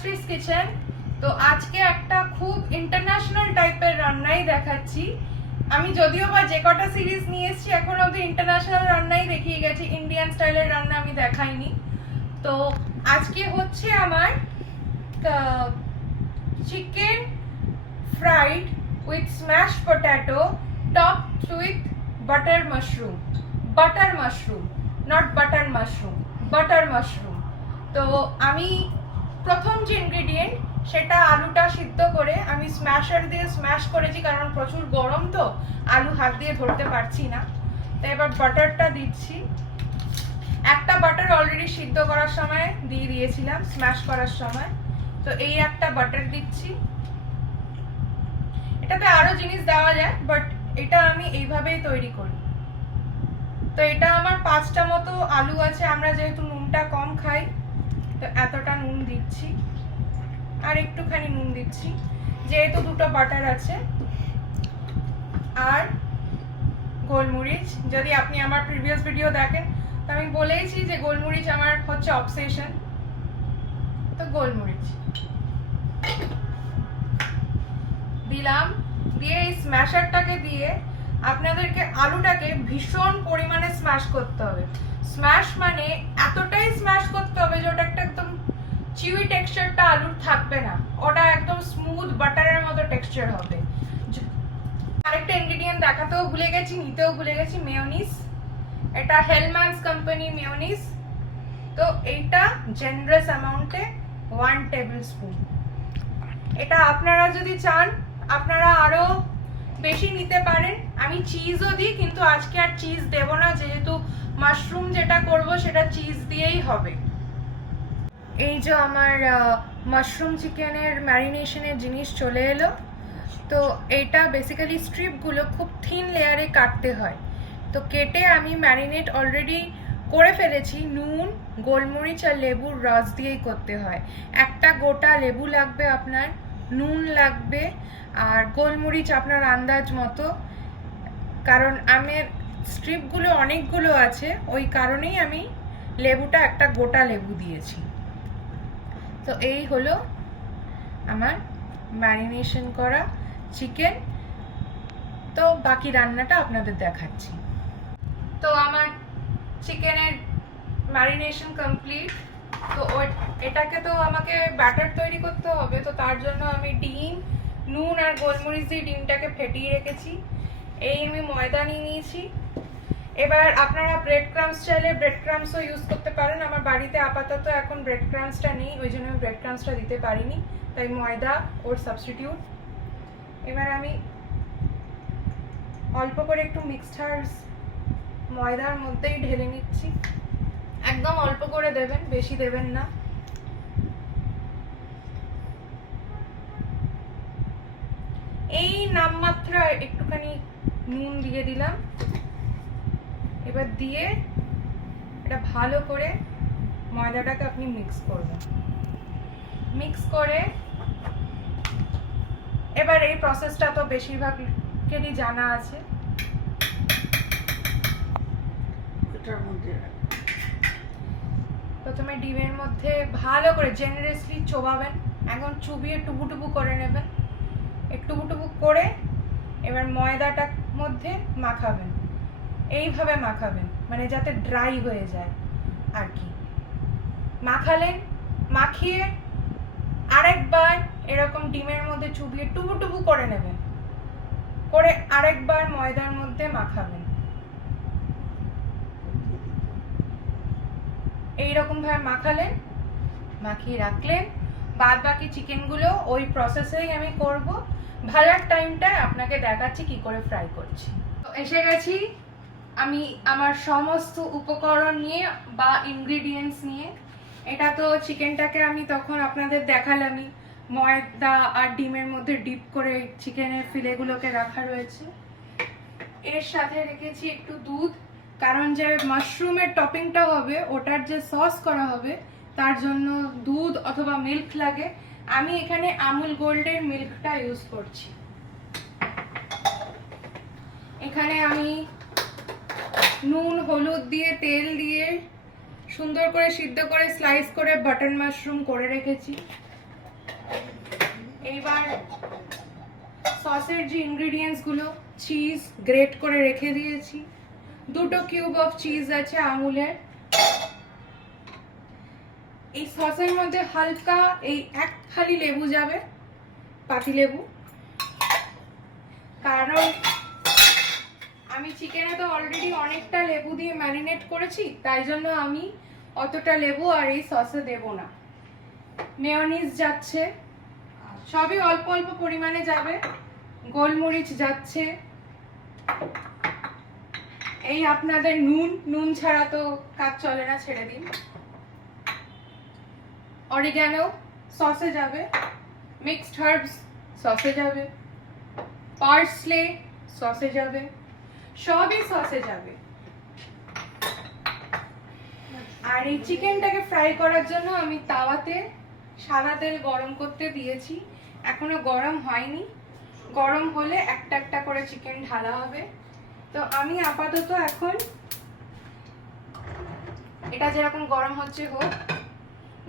তনুশ্রীস kitchen. তো আজকে একটা খুব ইন্টারন্যাশনাল টাইপের রান্নাই দেখাচ্ছি। আমি যদিও বা যে কটা সিরিজ নিয়ে এসেছি এখন অবধি ইন্টারন্যাশনাল রান্নাই দেখিয়ে গেছি, ইন্ডিয়ান স্টাইলের রান্না আমি দেখাইনি। তো আজকে হচ্ছে আমার chicken fried with smash potato topped with butter mushroom. Butter mushroom, not butter mushroom, butter mushroom. তো আমি প্রথম যে ইনগ্রেডিয়েন্ট সেটা আলুটা সিদ্ধ করে আমি স্ম্যাশার দিয়ে স্ম্যাশ করেছি, কারণ প্রচুর গরম তো আলু হাত দিয়ে ধরতে পারছি না। তো এবার বাটারটা দিচ্ছি। একটা বাটার অলরেডি সিদ্ধ করার সময় দিয়ে দিয়েছিলাম, স্ম্যাশ করার সময়। তো এই একটা বাটার দিচ্ছি। এটাতে আরো জিনিস দেওয়া যায়, বাট এটা আমি এইভাবেই তৈরি করি। তো এটা আমার 5টা মতো আলু আছে, আমরা যেহেতু নুনটা কম খাই তো এতটা নুন দিচ্ছি, আর একটুখানি নুন দিচ্ছি যেহেতু দুটো বাটার আছে। আর গোলমরিচ, যদি আপনি আমার প্রিভিয়াস ভিডিও দেখেন তো আমি বলেইছি যে গোলমরিচ আমার হচ্ছে অবসেশন। তো গোলমরিচ দিলাম, দিয়ে এই স্ম্যাশারটাকে দিয়ে আপনাদেরকে আলুটাকে ভীষণ পরিমাণে স্ম্যাশ করতে হবে। স্ম্যাশ মানে এতটাই স্ম্যাশ করতে হবে যে ওটা একটা একদম চিউই টেক্সচারটা আলুর থাকবে না, ওটা একদম স্মুথ বাটারের মতো টেক্সচার হবে। আরেকটা ইনগ্রেডিয়েন্ট দেখাতেও ভুলে গেছি, নিতেও ভুলে গেছি, মেয়োনিজ। এটা হেলম্যানস কোম্পানি মেয়োনিজ। তো এইটা জেনারেস অ্যামাউন্টে 1 টেবিল স্পুন। এটা আপনারা যদি চান আপনারা আরো বেশি নিতে পারেন। আমি চিজও দিই, কিন্তু আজকে আর চিজ দেব না, যেহেতু মাশরুম যেটা করব সেটা চিজ দিয়েই হবে। এই যে আমার মাশরুম চিকেনের ম্যারিনেশনের জিনিস চলে এলো। তো এইটা বেসিক্যালি স্ট্রিপগুলো খুব থিন লেয়ারে কাটতে হয়। তো কেটে আমি ম্যারিনেট অলরেডি করে ফেলেছি। নুন, গোলমরিচ আর লেবুর রস দিয়েই করতে হয়। একটা গোটা লেবু লাগবে আপনার, নুন লাগবে, আর গোলমরিচ আপনার আন্দাজ মতো। কারণ আমার স্ট্রিপগুলো অনেকগুলো আছে, ওই কারণেই আমি লেবুটা একটা গোটা লেবু দিয়েছি। তো এই হলো আমার ম্যারিনেশন করা চিকেন। তো বাকি রান্নাটা আপনাদের দেখাচ্ছি। তো আমার চিকেনের ম্যারিনেশন কমপ্লিট। তো এটাকে তো আমাকে ব্যাটার তৈরি করতে হবে। তো তার জন্য আমি ডিম, নুন আর গোলমরিচ দিয়ে ডিমটাকে ফেটিয়ে রেখেছি। এই আমি ময়দা নিয়ে নিয়েছি। এবার আপনারা ব্রেড ক্রাম্বস চাইলে ব্রেড ক্রাম্বসও ইউজ করতে পারেন। আমার বাড়িতে আপাতত এখন ব্রেড ক্রাম্বসটা নেই, ওই জন্য আমি ব্রেড ক্রাম্বসটা দিতে পারিনি, তাই ময়দা ওর সাবস্টিটিউট। এবার আমি অল্প করে একটু মিক্সচার্স ময়দার মধ্যেই ঢেলে নিচ্ছি। একদম অল্প করে দেবেন, বেশি দেবেন না। এই নামমাত্রা একটুখানি নুন দিয়ে দিলাম। এবার দিয়ে এটা ভালো করে ময়দাটাকে আপনি মিক্স করবেন। মিক্স করে এবার এই প্রসেসটা তো বেশিরভাগেরই জানা আছে। প্রথমে ডিমের মধ্যে ভালো করে জেনারেসলি চোবাবেন, এখন চুবিয়ে টুবু টুবু করে নেবেন। একটু টুবু করে এবার ময়দাটার মধ্যে মাখাবেন। এইভাবে মাখাবেন, মানে যাতে ড্রাই হয়ে যায় আর কি। মাখালেন, মাখিয়ে আরেকবার এরকম ডিমের মধ্যে চুবিয়ে টুবু টুবু করে নেবেন, করে আরেকবার ময়দার মধ্যে মাখাবেন। এইরকম ভাবে মাখালেন, মাখিয়ে রাখলেন। বাদ বাকি চিকেনগুলো ওই প্রসেসেই আমি করব। ভাজার টাইমটায় আপনাকে দেখাচ্ছি কি করে ফ্রাই করছি। তো এসে গেছি আমি আমার সমস্ত উপকরণ নিয়ে বা ইনগ্রিডিয়েন্টস নিয়ে। এটা তো চিকেনটাকে আমি তখন আপনাদের দেখালামই, ময়দা আর ডিমের মধ্যে ডিপ করে চিকেনের ফিলেগুলোকে রাখা রয়েছে। এর সাথে রেখেছি একটু দুধ, কারণ যে মাশরুমের টপিংটা হবে ওটার যে সস করা হবে তার জন্য দুধ অথবা মিল্ক লাগে। আমি এখানে আমুল গোল্ডের মিল্কটা ইউজ করছি। এখানে আমি নুন, হলুদ দিয়ে তেল দিয়ে সুন্দর করে সিদ্ধ করে স্লাইস করে বাটন মাশরুম করে রেখেছি। এইবার সসের যে ইনগ্রেডিয়েন্টস গুলো, চিজ গ্রেট করে রেখে দিয়েছি, 2 কিউব অফ চিজ আছে আমুলের। এই সসের মধ্যে হালকা এই 1 ফালি লেবু যাবে, পাতি লেবু, কারণ আমি চিকেনে তো অলরেডি অনেকটা লেবু দিয়ে ম্যারিনেট করেছি, তাই জন্য আমি অতটা লেবু আর এই সসে দেব না। মেয়োনিজ যাচ্ছে, সবই অল্প অল্প পরিমাণে যাবে। গোলমরিচ যাচ্ছে, এই আপনাদের নুন ছাড়া তো কাজ চলে না, ছেড়ে দিন। অরিগ্যানো সসে যাবে, মিক্সড হার্বস সসে যাবে, পার্সলে সসে যাবে, সবই সসে যাবে। আর এই চিকেনটাকে ফ্রাই করার জন্য আমি তাওয়াতে সাদা তেল গরম করতে দিয়েছি, এখনো গরম হয়নি। গরম হলে একটা একটা করে চিকেন ঢালা হবে। তো আমি আপাতত এখন এটা যেরকম গরম হচ্ছে হোক,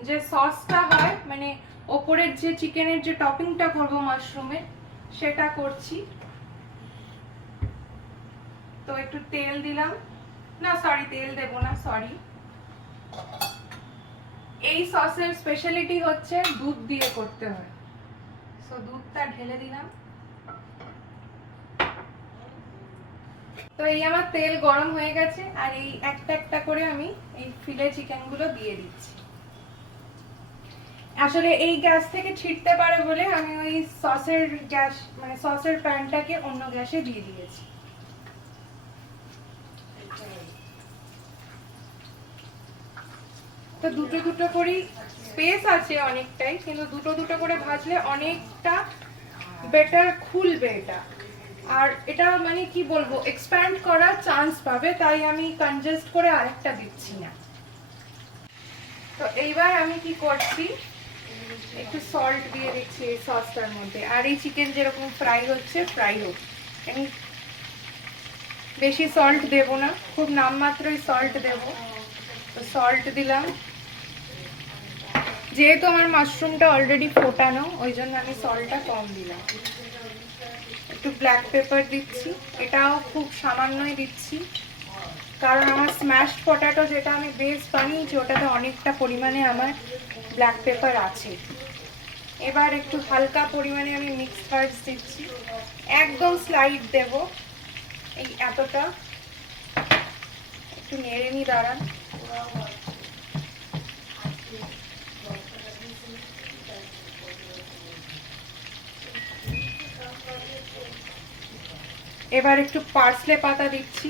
যে সসটা হয় মানে ওপরের যে চিকেনের যে টপিংটা করব মাশরুমের, সেটা করছি। তো একটু তেল দিলাম, না সরি তেল দেব না, সরি। এই সসের স্পেশালিটি হচ্ছে দুধ দিয়ে করতে হয়, সো দুধটা ঢেলে দিলাম। তো এই আমার তেল গরম হয়ে গেছে, আর এই একটা একটা করে আমি এই ফিলে চিকেন গুলো দিয়ে দিচ্ছি। আসলে এই গ্যাস থেকে ছিটতে পারে বলে আমি ওই সসের গ্যাস মানে সসের প্যানটাকে অন্য গ্যাসে দিয়ে দিয়েছি। তো দুটো দুটো করে স্পেস আছে অনেকটাই, কিন্তু দুটো দুটো করে ভাজলে অনেকটা বেটার খুলবে এটা। আর এটা মানে কি বলবো, এক্সপ্যান্ড করার চান্স পাবে, তাই আমি কনজেস্ট করে আরেকটা দিচ্ছি না। তো এইবার আমি কি করছি, একটু সল্ট দিয়ে দিচ্ছি এই সসটার মধ্যে। আর এই চিকেন যেরকম ফ্রাই হচ্ছে ফ্রাই হোক, আমি বেশি সল্ট দেব না, খুব নামমাত্রই সল্ট দেব। তো সল্ট দিলাম, যেহেতু আমার মাশরুমটা অলরেডি ফোটানো, ওই জন্য আমি সল্টটা কম দিলাম। একটু ব্ল্যাক পেপার দিচ্ছি, এটাও খুব সামান্যই দিচ্ছি, কারণ আমার স্ম্যাশড পটাটো যেটা আমি বেস বানিয়েছি ওটাতে অনেকটা পরিমাণে আমার ব্ল্যাক পেপার আছে। এবার একটু হালকা পরিমাণে আমি মিক্সড হার্বস দিচ্ছি, একদম স্লাইড দেব, এই এতটা। একটু নেড়ে নি, দাঁড়ান। এবার একটু পার্সলে পাতা দিচ্ছি।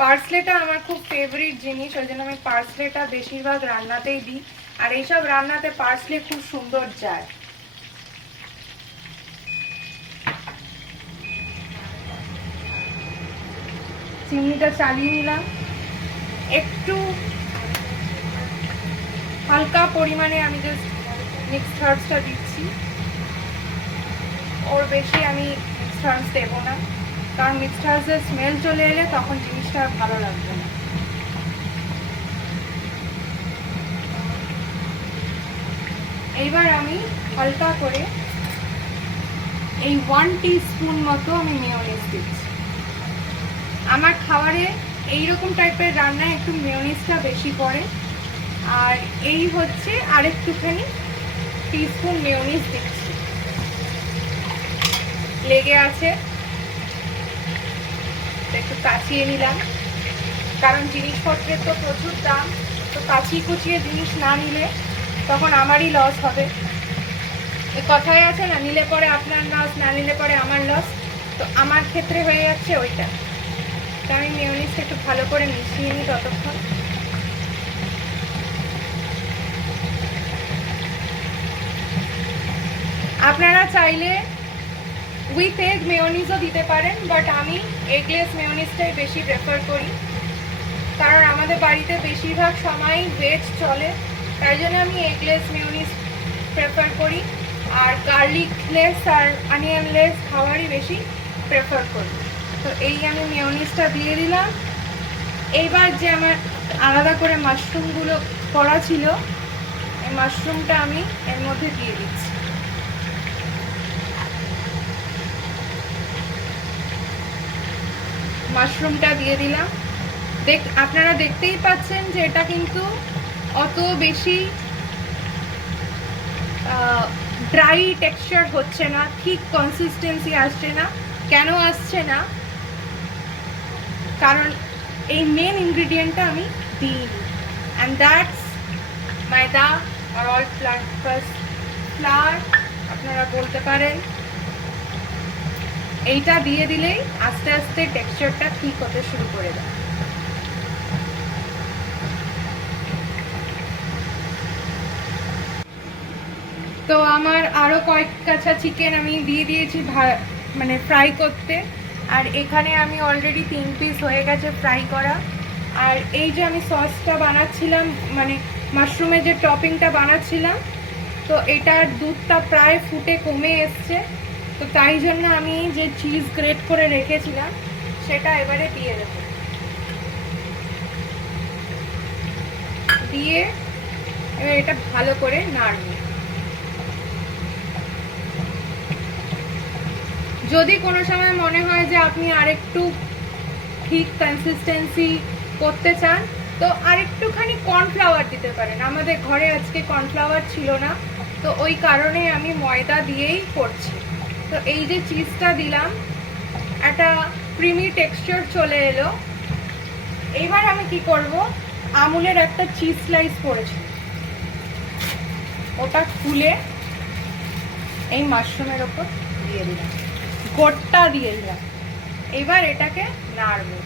পার্সলেটা আমার খুব ফেভারিট জিনিস, ওই জন্য আমি পার্সলেটা বেশিরভাগ রান্নাতেই দিই, আর এইসব রান্নাতে পার্সলে খুব সুন্দর যায়। চিনিটা চালিয়ে নিলাম, একটু হালকা পরিমাণে আমি জাস্ট মিক্সড হার্বসটা দিচ্ছি, ওর বেশি আমি মিক্সড হার্বস দেবো না, কারণ মিক্সড হার্বসের স্মেল চলে এলে তখন জিনিসটা আর ভালো লাগবে না। এইবার আমি হালকা করে এই 1 টিস্পুন মতো আমি মেয়োনিজ দিচ্ছি। আমার খাবারে এইরকম টাইপের রান্নায় একটু মেয়োনিজটা বেশি পড়ে, আর এই হচ্ছে আরেকটুখানি টিস্পুন মেয়োনিজ দিচ্ছি। লেগে আছে, একটু কাচিয়ে নিলাম, কারণ জিনিসপত্রের তো প্রচুর দাম, তো কাচিয়ে কুচিয়ে জিনিস না নিলে তখন আমারই লস হবে। এই কথাই আছে না, নিলে পরে আপনার লস, না নিলে পরে আমার লস। তো আমার ক্ষেত্রে হয়ে যাচ্ছে ওইটা। তো আমি মেয়োনিজটা একটু ভালো করে মিশিয়ে নিই ততক্ষণ। আপনারা চাইলে উইথ এগ মেয়োনিজও দিতে পারেন, বাট আমি এগলেস মেয়োনিজটাই বেশি প্রেফার করি, কারণ আমাদের বাড়িতে বেশিরভাগ সময় ভেজ চলে, তাই জন্য আমি এগলেস মেয়োনিজ প্রেফার করি। আর গার্লিকলেস আর অনিয়নলেস খাবারই বেশি প্রেফার করি। তো এই আমি মেয়োনিজটা দিয়ে দিলাম। এইবার যে আমার আলাদা করে মাশরুমগুলো করা ছিল এই মাশরুমটা আমি এর মধ্যে দিয়ে দিচ্ছি। মাশরুমটা দিয়ে দিলাম। আপনারা দেখতেই পাচ্ছেন যে এটা কিন্তু অত বেশি ড্রাই টেক্সচার হচ্ছে না, ঠিক কনসিস্টেন্সি আসছে না। কেন আসছে না? কারণ এই মেন ইনগ্রিডিয়েন্টটা আমি দিইনি, অ্যান্ড দ্যাটস ময়দা আর অল ফ্লাওয়ার আপনারা বলতে পারেন। এইটা দিয়ে দিলেই আস্তে আস্তে টেক্সচারটা ঠিক হতে শুরু করে দেয়। তো আমার আরও কয়েক কাছা চিকেন আমি দিয়ে দিয়েছি মানে ফ্রাই করতে, আর এখানে আমি অলরেডি 3 পিস হয়ে গেছে ফ্রাই করা। আর এই যে আমি সসটা বানাচ্ছিলাম, মানে মাশরুমের যে টপিংটা বানাচ্ছিলাম, তো এটার দুধটা প্রায় ফুটে কমে এসছে। তো তাই জন্য আমি যে চিজ গ্রেট করে রেখেছিলাম সেটা এবারে দিয়ে দেব। দিয়ে এবার এটা ভালো করে নাড়ব। যদি কোনো সময় মনে হয় যে আপনি আরেকটু ঠিক কনসিস্টেন্সি করতে চান, তো আরেকটুখানি কর্নফ্লাওয়ার দিতে পারেন। আমাদের ঘরে আজকে কর্নফ্লাওয়ার ছিল না, তো ওই কারণে আমি ময়দা দিয়েই করছি। তো এই যে চিজটা দিলাম, একটা ক্রিমি টেক্সচার চলে এলো। এবার আমি কি করব, আমুলের একটা চিজ স্লাইস করেছি, ওটা খুলে এই মাশরুমের ওপর দিয়ে দিলাম, গোটটা দিয়ে দিলাম। এবার এটাকে নাড়বো।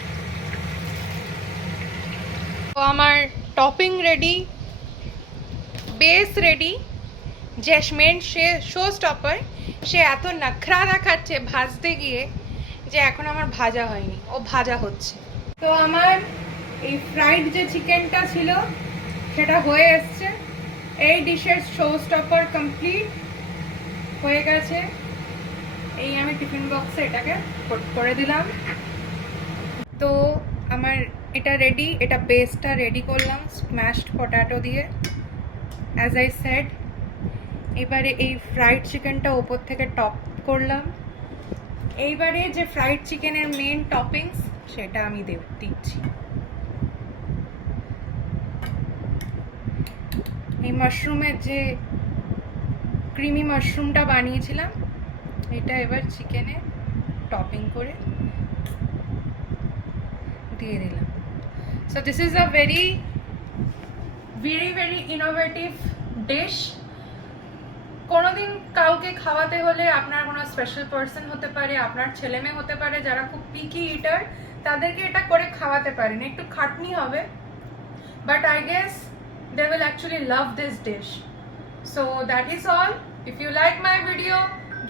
তো আমার topping ready, base ready. Jasmine সে শো স্টপার, সে এত নখরা দেখাচ্ছে ভাজতে গিয়ে যে এখন আমার ভাজা হয়নি, ও ভাজা হচ্ছে। তো আমার এই ফ্রাইড যে চিকেনটা ছিল সেটা হয়ে এসছে। এই ডিশের শো স্টপার কমপ্লিট হয়ে গেছে। এই আমি টিফিন বক্সে এটাকে কোট করে দিলাম। তো আমার এটা রেডি, এটা বেসটা রেডি করলাম স্ম্যাশড পটাটো দিয়ে, অ্যাজ আই সেড। এবারে এই ফ্রাইড চিকেনটা ওপর থেকে টপ করলাম। এইবারে যে ফ্রাইড চিকেনের মেন টপিংস সেটা আমি দিচ্ছি। এই মাশরুমের যে ক্রিমি মাশরুমটা বানিয়েছিলাম এটা এবার চিকেনে টপিং করে দিয়ে দিলাম। So this is a very innovative dish. কোনোদিন কাউকে খাওয়াতে হলে, আপনার কোনো স্পেশাল পার্সন হতে পারে, আপনার ছেলে মেয়ে হতে পারে যারা খুব পিকি ইটার, তাদেরকে এটা করে খাওয়াতে পারেন। একটু খাটনি হবে, but I guess they will actually love this dish. So that is all. If you like my video,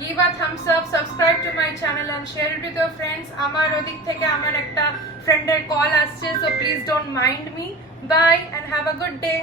give a thumbs up, subscribe to my channel and share it with your friends. আমার ওদিক থেকে আমার একটা ফ্রেন্ডের call আসছে, so please don't mind me. Bye and have a good day.